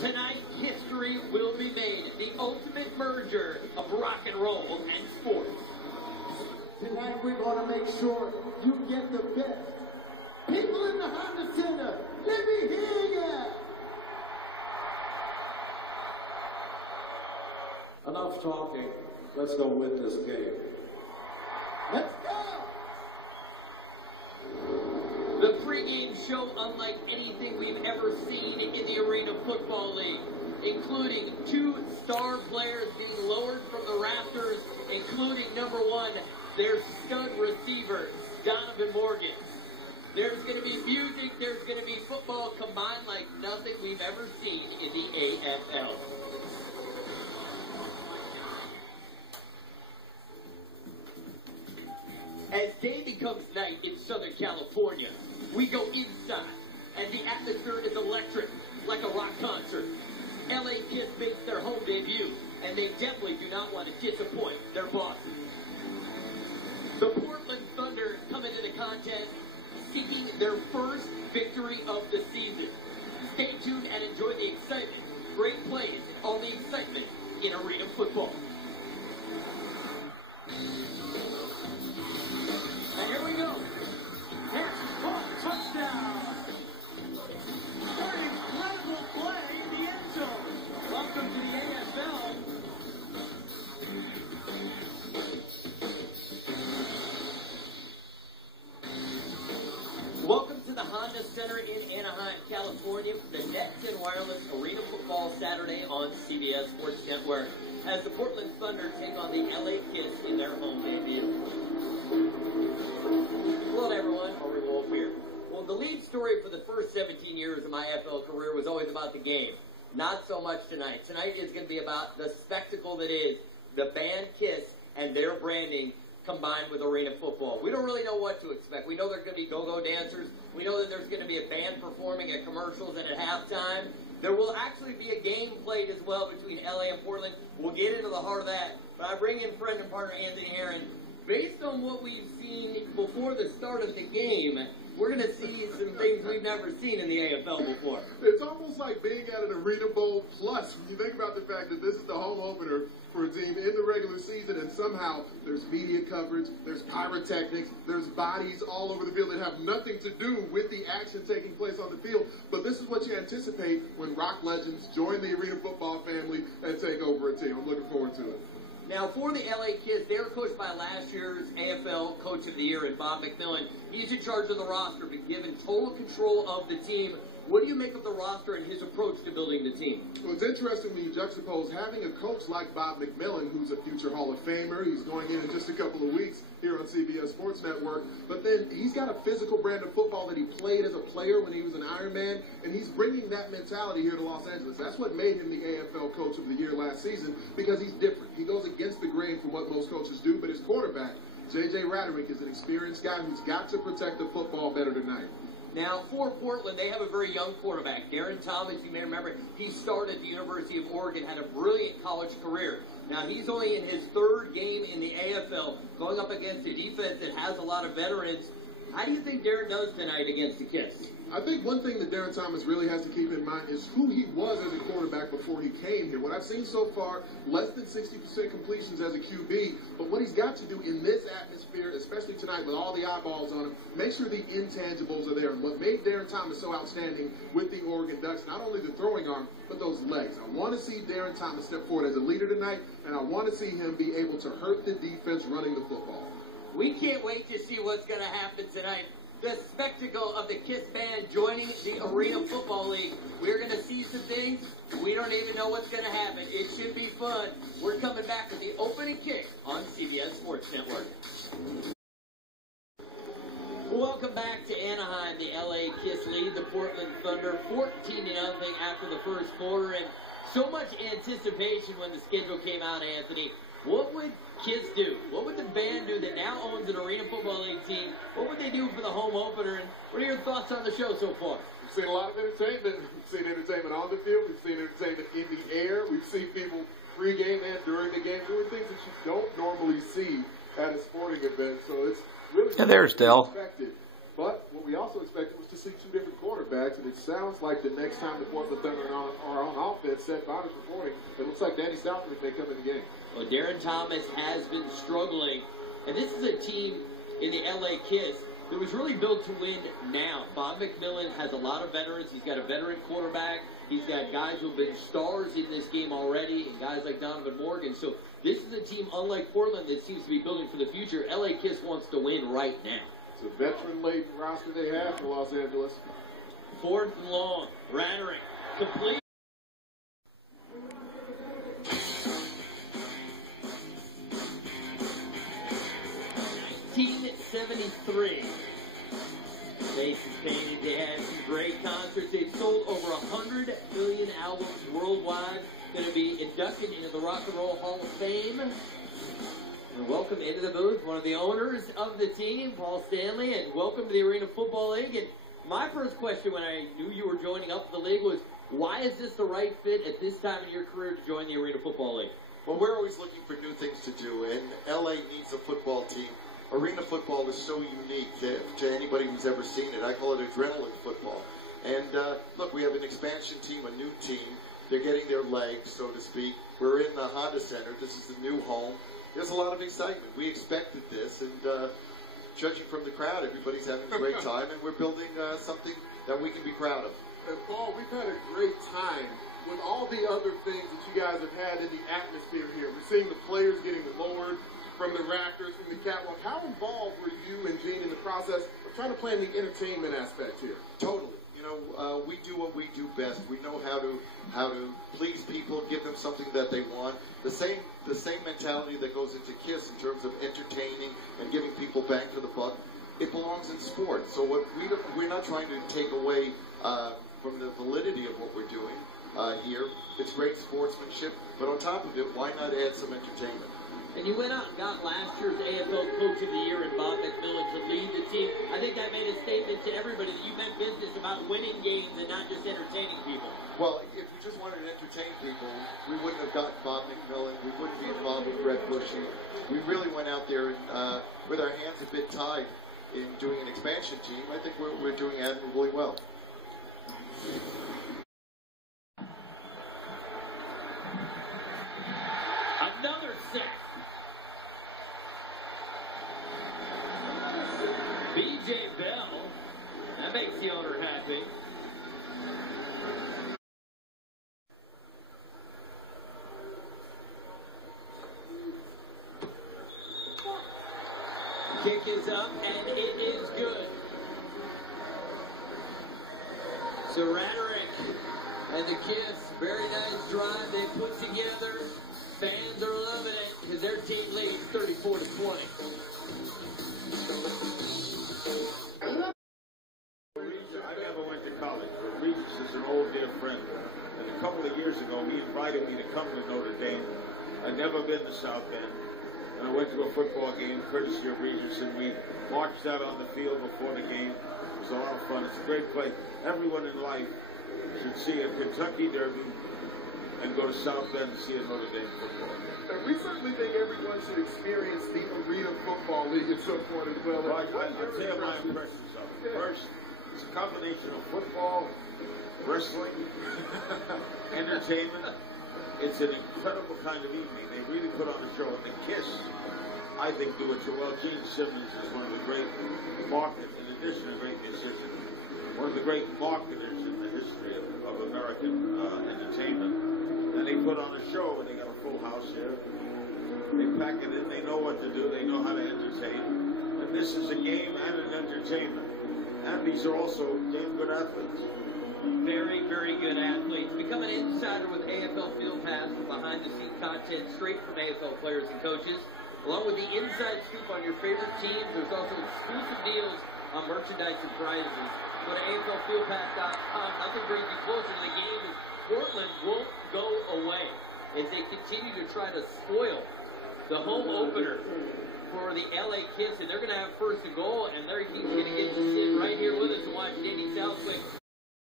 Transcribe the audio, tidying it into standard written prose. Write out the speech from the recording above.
Tonight, history will be made. The ultimate merger of rock and roll and sports. Tonight, we're going to make sure you get the best. People in the Honda Center, let me hear ya! Enough talking. Let's go win this game. Let's go! The pregame show unlike anything we've ever seen in the Arena Football League, including 2 star players being lowered from the rafters, including number 1, their stud receiver, Donovan Morgan. There's going to be music, there's going to be football combined like nothing we've ever seen in the AFL. As day becomes night in Southern California, we go inside, and the atmosphere is electric, like a rock concert. LA Kiss makes their home debut, and they definitely do not want to disappoint their bosses. The Portland Thunder come into the contest seeking their first victory of the season. Stay tuned and enjoy the excitement. Great plays, all the excitement in Arena Football. And here we go. Here's one touchdown. What an incredible play in the end zone. Welcome to the AFL. Welcome to the Honda Center in Anaheim, California, for the Next Gen Wireless Arena Football Saturday on CBS Sports Network, as the Portland Thunder take on the LA Kiss in their home debut. Hello everyone, Henry Wolf here. Well, the lead story for the first 17 years of my AFL career was always about the game. Not so much tonight. Tonight is going to be about the spectacle that is the band Kiss and their branding combined with Arena Football. We don't really know what to expect. We know there's going to be go-go dancers. We know that there's going to be a band performing at commercials and at halftime. There will actually be a game played as well between LA and Portland. We'll get into the heart of that. But I bring in friend and partner Anthony Aaron. Based on what we've seen before the start of the game, we're going to see some things we've never seen in the AFL before. It's almost like being at an Arena Bowl plus when you think about the fact that this is the home opener for a team in the regular season, and somehow there's media coverage, there's pyrotechnics, there's bodies all over the field that have nothing to do with the action taking place on the field. But this is what you anticipate when rock legends join the Arena Football family and take over a team. I'm looking forward to it. Now, for the LA Kids, they were coached by last year's AFL Coach of the Year, and Bob McMillan. He's in charge of the roster, but given total control of the team. What do you make of the roster and his approach to building the team? Well, it's interesting when you juxtapose having a coach like Bob McMillan, who's a future Hall of Famer. He's going in just a couple of weeks here on CBS Sports Network. But then he's got a physical brand of football that he played as a player when he was an Ironman, and he's bringing that mentality here to Los Angeles. That's what made him the AFL Coach of the Year last season, because he's different. He goes against the grain from what most coaches do, but his quarterback, J.J. Raderick, is an experienced guy who's got to protect the football better tonight. Now, for Portland, they have a very young quarterback. Darren Thomas, you may remember, he started at the University of Oregon, had a brilliant college career. Now, he's only in his 3rd game in the AFL, going up against a defense that has a lot of veterans. How do you think Darren does tonight against the Kiss? I think one thing that Darren Thomas really has to keep in mind is who he was as a quarterback before he came here. What I've seen so far, less than 60% completions as a QB, but what he's got to do in this atmosphere, especially tonight with all the eyeballs on him, make sure the intangibles are there. And what made Darren Thomas so outstanding with the Oregon Ducks, not only the throwing arm, but those legs. I want to see Darren Thomas step forward as a leader tonight, and I want to see him be able to hurt the defense running the football. We can't wait to see what's going to happen tonight. The spectacle of the Kiss Band joining the Arena Football League. We're going to see some things. We don't even know what's going to happen. It should be fun. We're coming back with the opening kick on CBS Sports Network. Welcome back to Anaheim. The LA Kiss lead the Portland Thunder 14-0 after the first quarter. And so much anticipation when the schedule came out, Anthony. What would Kiss do? What would the band do that now owns an Arena Football League team? What would they do for the home opener? And what are your thoughts on the show so far? We've seen a lot of entertainment. We've seen entertainment on the field. We've seen entertainment in the air. We've seen people pre-game and during the game doing things that you don't normally see at a sporting event. So it's really there's Dell. expected But what we also expected was to see two different quarterbacks, and it sounds like the next time the Portland Thunder are on offense, Seth Bonner's reporting, it looks like Danny Southwick may come in the game. Well, Darren Thomas has been struggling, and this is a team in the LA Kiss that was really built to win now. Bob McMillan has a lot of veterans. He's got a veteran quarterback. He's got guys who have been stars in this game already, and guys like Donovan Morgan. So this is a team, unlike Portland, that seems to be building for the future. LA Kiss wants to win right now. It's a veteran-laden roster they have for Los Angeles. 4th and long. Rattering. Complete. $1973. They sustained. They had some great concerts. They've sold over 100 million albums worldwide. Going to be inducted into the Rock and Roll Hall of Fame. And welcome into the booth, one of the owners of the team, Paul Stanley, and welcome to the Arena Football League. And my first question when I knew you were joining up the league was, why is this the right fit at this time in your career to join the Arena Football League? Well, we're always looking for new things to do, and LA needs a football team. Arena football is so unique to anybody who's ever seen it. I call it adrenaline football. And look, we have an expansion team, a new team. They're getting their legs, so to speak. We're in the Honda Center. This is the new home. There's a lot of excitement. We expected this, and judging from the crowd, everybody's having a great time, and we're building something that we can be proud of. And Paul, we've had a great time with all the other things that you guys have had in the atmosphere here. We're seeing the players getting lowered from the rafters, from the catwalk. How involved were you and Gene in the process of trying to plan the entertainment aspect here? Totally. You know, we do what we do best. We know how to please people, give them something that they want. The same mentality that goes into KISS in terms of entertaining and giving people bang for the buck. It belongs in sports. So we're not trying to take away from the validity of what we're doing here. It's great sportsmanship, but on top of it, why not add some entertainment? And you went out and got last year's AFL Coach of the Year in Bob McMillan to lead the team. I think that made a statement to everybody that you meant business about winning games and not just entertaining people. Well, if we just wanted to entertain people, we wouldn't have gotten Bob McMillan. We wouldn't be involved with Brett Bushy. We really went out there and, with our hands a bit tied in doing an expansion team. I think we're doing admirably well. Another sack. B.J. Bell. That makes the owner happy. Kick is up, and it is good. So Raderick and the Kiss, very nice drive they put together. Fans are loving it because their team leads 34-20. I never went to college, but Regis is an old dear friend. And a couple of years ago, he invited me to come to Notre Dame. I'd never been to South Bend. And I went to a football game, courtesy of Regis, and we marched out on the field before the game. It was a lot of fun. It's a great place. Everyone in life should see a Kentucky Derby and go to South Bend to see a Notre Dame football. And we certainly think everyone should experience the Arena Football League at some point as well. Right, I'll tell you my impressions of it. First, it's a combination of football, wrestling, entertainment. It's an incredible kind of evening. They really put on a show. And the KISS, I think, do it so well. Gene Simmons is one of the great marketers, in addition to great musician, one of the great marketers in the history of American entertainment. And they put on a show, and they got a full house here. They pack it in. They know what to do. They know how to entertain. And this is a game and an entertainment. And these are also damn good athletes. Very, very good athletes. Become an insider with AFL Field Pass for behind-the-scenes content straight from AFL players and coaches. Along with the inside scoop on your favorite teams, there's also exclusive deals on merchandise and prizes. Go to AFLFieldPass.com. Nothing brings you closer to the game as Portland won't go away as they continue to try to spoil the home opener for the LA Kiss, and they're going to have first and goal, and he's going to get to sit right here with us and watch Danny Southwick